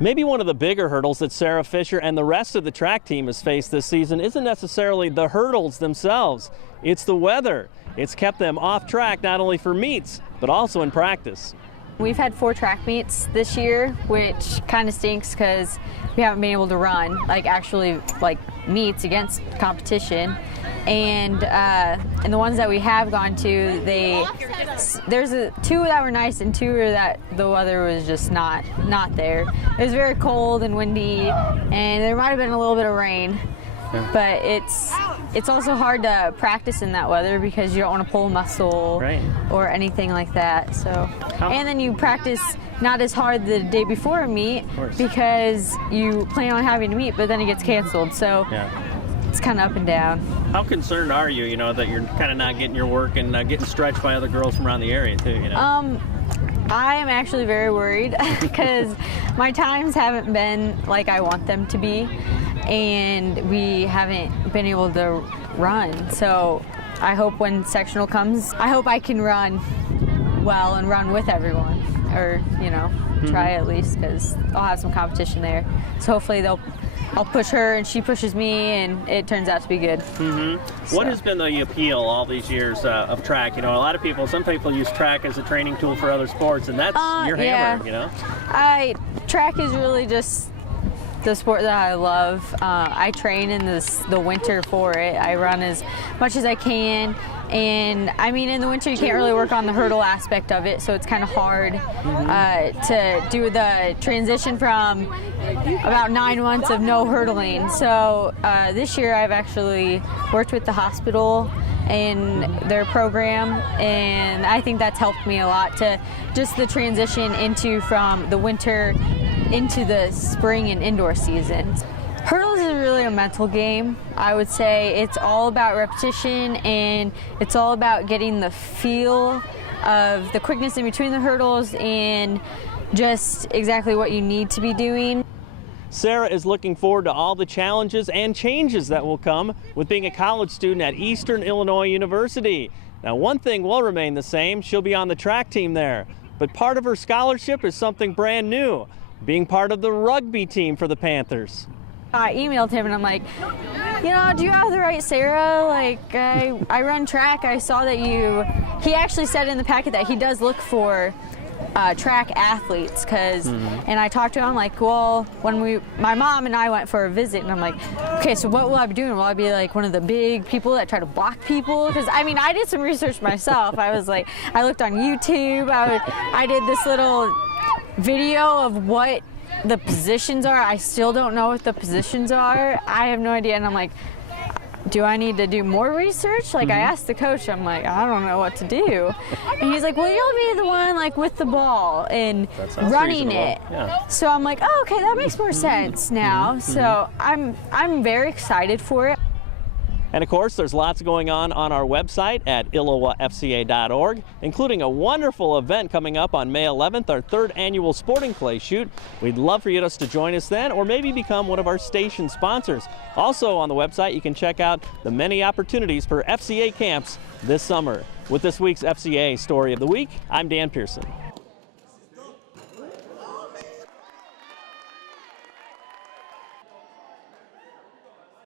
Maybe one of the bigger hurdles that Sara Fisher and the rest of the track team has faced this season isn't necessarily the hurdles themselves, it's the weather. It's kept them off track not only for meets, but also in practice. We've had 4 track meets this year, which kind of stinks because we haven't been able to run, actually meets against competition. And the ones that we have gone to, there's 2 that were nice and 2 that the weather was just not there. It was very cold and windy, and there might have been a little bit of rain. Yeah. But it's also hard to practice in that weather because you don't want to pull a muscle or anything like that. So, and then you practice not as hard the day before a meet because you plan on having to meet, but then it gets canceled. So it's kind of up and down. How concerned are you, that you're kind of not getting your work and getting stretched by other girls from around the area too, I am actually very worried because my times haven't been like I want them to be, and we haven't been able to run. So I hope when sectional comes, I hope I can run well and run with everyone, or try at least, because I'll have some competition there. So hopefully I'll push her and she pushes me and it turns out to be good. What has been the appeal all these years of track? A lot of people, some people use track as a training tool for other sports, and that's your hammer, Track is really just the sport that I love. I train in the winter for it. I run as much as I can, and in the winter you can't really work on the hurdle aspect of it, so it's kind of hard to do the transition from about 9 months of no hurdling. So this year I've actually worked with the hospital in their program, and I think that's helped me a lot to just the transition from the winter into the spring and indoor season. Hurdles is really a mental game. I would say it's all about repetition, and it's all about getting the feel of the quickness in between the hurdles and just exactly what you need to be doing. Sara is looking forward to all the challenges and changes that will come with being a college student at Eastern Illinois University. Now, one thing will remain the same: she'll be on the track team there. But part of her scholarship is something brand new: being part of the rugby team for the Panthers. I emailed him and I'm like, do you authorize Sara? I run track. I saw that he actually said in the packet that he does look for track athletes, and I talked to him, I'm like, well, when my mom and I went for a visit, and I'm like, okay, so what will I be doing? Will I be one of the big people that try to block people? Because I did some research myself. I was I looked on YouTube. I did this little video of what the positions are. I still don't know what the positions are. I have no idea, and I'm like, do I need to do more research? I asked the coach, I'm like, I don't know what to do. And he's like, well, you'll be the one with the ball and running it. Yeah. So I'm like, oh, okay, that makes more sense now. So I'm very excited for it. And of course, there's lots going on our website at ILLOWAFCA.org, including a wonderful event coming up on May 11th, our 3rd annual sporting clay shoot. We'd love for you to join us then, or maybe become one of our station sponsors. Also on the website, you can check out the many opportunities for FCA camps this summer. With this week's FCA Story of the Week, I'm Dan Pearson.